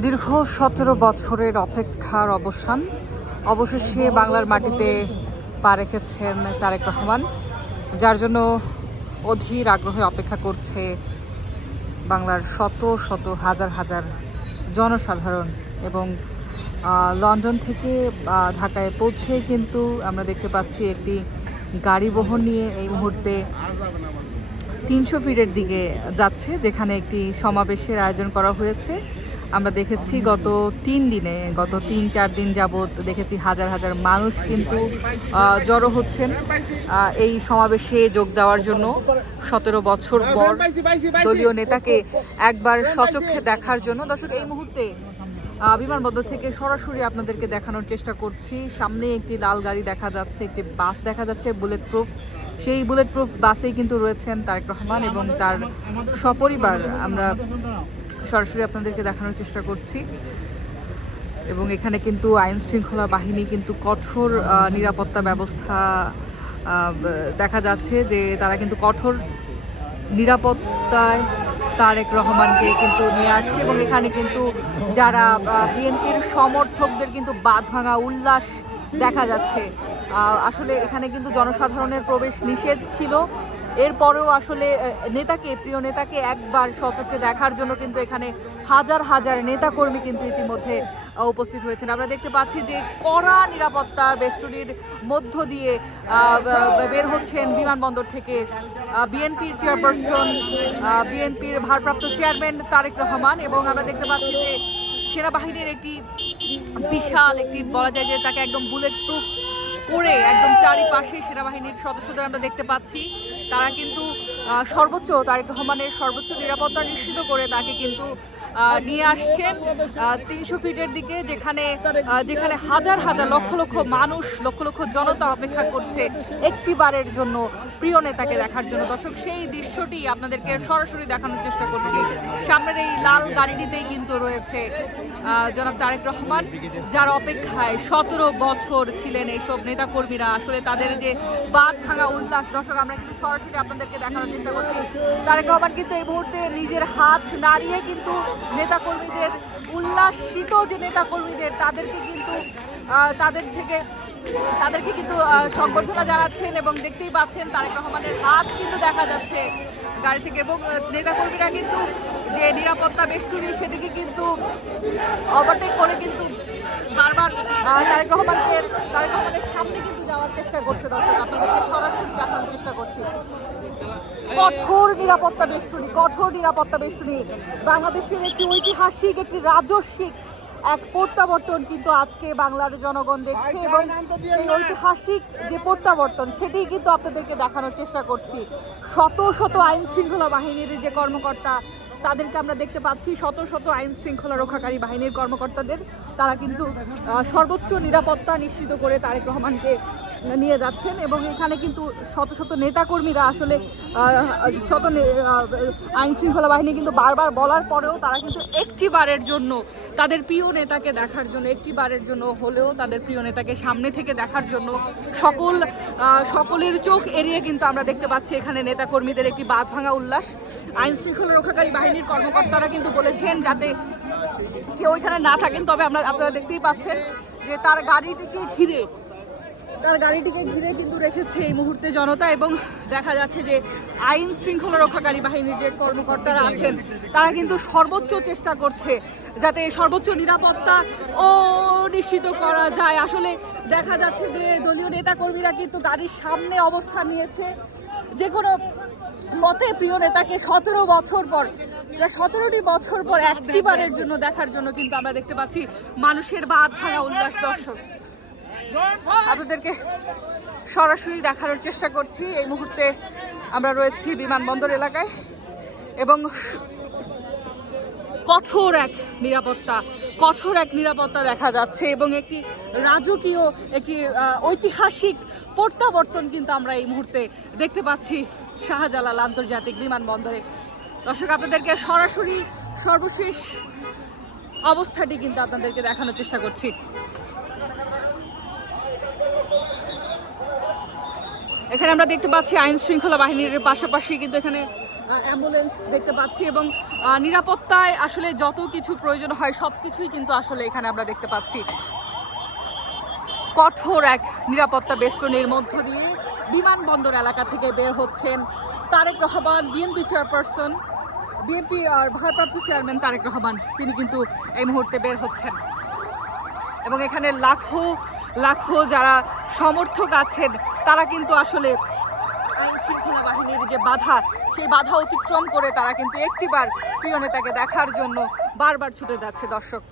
দীর্ঘ 17 বছরের অপেক্ষার অবসান অবশেষে বাংলার মাটিতে পা রেখেছেন তারেক রহমান, যার জন্য অধীর আগ্রহে অপেক্ষা করছে বাংলার শত শত হাজার হাজার জনসাধারণ। এবং লন্ডন থেকে ঢাকায় পৌঁছে কিন্তু আমরা দেখতে পাচ্ছি একটি গাড়ি বহর নিয়ে এই মুহূর্তে 300 ফিটের দিকে যাচ্ছে, যেখানে একটি সমাবেশের আয়োজন করা হয়েছে। আমরা দেখেছি গত 3-4 দিন যাবৎ দেখেছি হাজার হাজার মানুষ কিন্তু জড়ো হচ্ছেন এই সমাবেশে যোগ দেওয়ার জন্য। 17 বছর পর দলীয় নেতাকে একবার সচক্ষে দেখার জন্য। দর্শক, এই মুহূর্তে বিমানবন্দর থেকে সরাসরি আপনাদেরকে দেখানোর চেষ্টা করছি। সামনে একটি লাল গাড়ি দেখা যাচ্ছে, একটি বাস দেখা যাচ্ছে বুলেট প্রুফ। সেই বুলেট প্রুফ বাসেই কিন্তু রয়েছেন তারেক রহমান এবং তার সপরিবার। আমরা সরাসরি আপনাদেরকে দেখানোর চেষ্টা করছি। এবং এখানে কিন্তু আইন শৃঙ্খলা বাহিনী কিন্তু কঠোর নিরাপত্তা ব্যবস্থা দেখা যাচ্ছে, যে তারা কিন্তু কঠোর নিরাপত্তায় তারেক রহমানকে কিন্তু নিয়ে আসছে। এবং এখানে কিন্তু যারা বিএনপির সমর্থকদের কিন্তু বাঁধ ভাঙা উল্লাস দেখা যাচ্ছে। আসলে এখানে কিন্তু জনসাধারণের প্রবেশ নিষেধ ছিল, এরপরেও আসলে প্রিয় নেতাকে একবার সচক্ষে দেখার জন্য কিন্তু এখানে হাজার হাজার নেতাকর্মী কিন্তু ইতিমধ্যে উপস্থিত হয়েছেন। আমরা দেখতে পাচ্ছি যে কড়া নিরাপত্তা বেষ্টনীর মধ্য দিয়ে বের হচ্ছেন বিমানবন্দর থেকে বিএনপির চেয়ারপারসন, বিএনপির ভারপ্রাপ্ত চেয়ারম্যান তারেক রহমান। এবং আমরা দেখতে পাচ্ছি যে সেনাবাহিনীর একটি বিশাল একটি, বলা যায় যে তাকে একদম বুলেট প্রুফ করে একদম চারিপাশে সেনাবাহিনীর সদস্যদের আমরা দেখতে পাচ্ছি। তারা কিন্তু তারেক রহমানের সর্বোচ্চ নিরাপত্তা নিশ্চিত করে তাকে কিন্তু নিয়ে আসছেন 300 ফিটের দিকে, যেখানে হাজার হাজার লক্ষ লক্ষ মানুষ, লক্ষ লক্ষ জনতা অপেক্ষা করছে একটিবারের জন্য প্রিয় নেতাকে দেখার জন্য। দর্শক, সেই দৃশ্যটি আপনাদেরকে সরাসরি দেখানোর চেষ্টা করছি। সামনের এই লাল গাড়িটিতেই কিন্তু রয়েছে জনাব তারেক রহমান, যার অপেক্ষায় 17 বছর ছিলেন এইসব নেতাকর্মীরা। আসলে তাদের যে বাঁধ ভাঙা উল্লাস, দর্শক আমরা কিন্তু সরাসরি আপনাদেরকে দেখানোর চেষ্টা করছি। তারেক রহমান কিন্তু এই মুহূর্তে নিজের হাত নাড়িয়ে কিন্তু নেতাকর্মীদের, উল্লাসিত যে নেতাকর্মীদের, তাদেরকে কিন্তু সংবর্ধনা জানাচ্ছেন। এবং দেখতেই পাচ্ছেন তারেক রহমানের হাত কিন্তু দেখা যাচ্ছে গাড়ি থেকে। এবং নেতাকর্মীরা কিন্তু যে নিরাপত্তা বেষ্টনী সেদিকে কিন্তু ওভারটেক করে কিন্তু বারবার তারেক রহমানের সামনে কিন্তু যাওয়ার চেষ্টা করছে। দর্শক, আপনাদেরকে সরাসরি দেখানোর চেষ্টা করছি। কঠোর নিরাপত্তা বেষ্টনী বাংলাদেশের একটি ঐতিহাসিক, একটি রাজস্বিক এক প্রত্যাবর্তন কিন্তু আজকে বাংলার জনগণ দেখছে। এবং সেই ঐতিহাসিক যে প্রত্যাবর্তন সেটি কিন্তু আপনাদেরকে দেখানোর চেষ্টা করছি। শত শত আইন শৃঙ্খলা বাহিনীর যে কর্মকর্তা, তাদেরকে আমরা দেখতে পাচ্ছি, শত শত আইন শৃঙ্খলা রক্ষাকারী বাহিনীর কর্মকর্তাদের, তারা কিন্তু সর্বোচ্চ নিরাপত্তা নিশ্চিত করে তারেক রহমানকে নিয়ে যাচ্ছেন। এবং এখানে কিন্তু শত শত নেতাকর্মীরা, আসলে আইন শৃঙ্খলা বাহিনী কিন্তু বারবার বলার পরেও তারা কিন্তু একটিবারের জন্য তাদের প্রিয় নেতাকে দেখার জন্য, একটিবারের জন্য হলেও তাদের প্রিয় নেতাকে সামনে থেকে দেখার জন্য সকলের চোখ এড়িয়ে কিন্তু আমরা দেখতে পাচ্ছি এখানে নেতাকর্মীদের একটি বাঁধ ভাঙা উল্লাস। আইন শৃঙ্খলা রক্ষাকারী বাহিনীর কর্মকর্তারা কিন্তু বলেছেন যাতে কেউ ওইখানে না থাকেন। তবে আপনারা দেখতেই পাচ্ছেন যে তার গাড়িটিকে ঘিরে কিন্তু রেখেছে এই মুহূর্তে জনতা। এবং দেখা যাচ্ছে যে আইন শৃঙ্খলা রক্ষাকারী বাহিনীর যে কর্মকর্তারা আছেন, তারা কিন্তু সর্বোচ্চ চেষ্টা করছে যাতে সর্বোচ্চ নিরাপত্তা নিশ্চিত করা যায়। আসলে দেখা যাচ্ছে যে দলীয় নেতাকর্মীরা কিন্তু গাড়ির সামনে অবস্থান নিয়েছে। যে কোনো মতে প্রিয় নেতাকে 17টি বছর পর একটিবারের জন্য দেখার জন্য কিন্তু আমরা দেখতে পাচ্ছি মানুষের বাঁধ ভাঙা উল্লাস। দর্শক, আপনাদেরকে সরাসরি দেখানোর চেষ্টা করছি। এই মুহূর্তে আমরা রয়েছি বিমানবন্দর এলাকায় এবং কঠোর এক নিরাপত্তা দেখা যাচ্ছে। এবং একটি রাজকীয়, একটি ঐতিহাসিক প্রত্যাবর্তন কিন্তু আমরা এই মুহূর্তে দেখতে পাচ্ছি শাহজালাল আন্তর্জাতিক বিমানবন্দরে। দর্শক, আপনাদেরকে সরাসরি সর্বশেষ অবস্থাটি কিন্তু আপনাদেরকে দেখানোর চেষ্টা করছি। এখানে আমরা দেখতে পাচ্ছি আইন শৃঙ্খলা বাহিনীর পাশাপাশি কিন্তু এখানে অ্যাম্বুলেন্স দেখতে পাচ্ছি এবং নিরাপত্তায় আসলে যত কিছু প্রয়োজন হয় সব কিছুই কিন্তু আসলে এখানে আমরা দেখতে পাচ্ছি। কঠোর এক নিরাপত্তা বেষ্টনীর মধ্য দিয়ে বিমানবন্দর এলাকা থেকে বের হচ্ছেন তারেক রহমান, বিএনপি চেয়ারপারসন, বিএনপি আর ভারপ্রাপ্ত চেয়ারম্যান তারেক রহমান। তিনি কিন্তু এই মুহূর্তে বের হচ্ছেন এবং এখানে লাখো লাখো যারা সমর্থক আছেন তারা কিন্তু আসলে আইন শৃঙ্খলা বাহিনীর যে বাধা, সেই বাধা অতিক্রম করে তারা কিন্তু একটিবার প্রিয় নেতাকে দেখার জন্য বারবার ছুটে যাচ্ছে। দর্শক।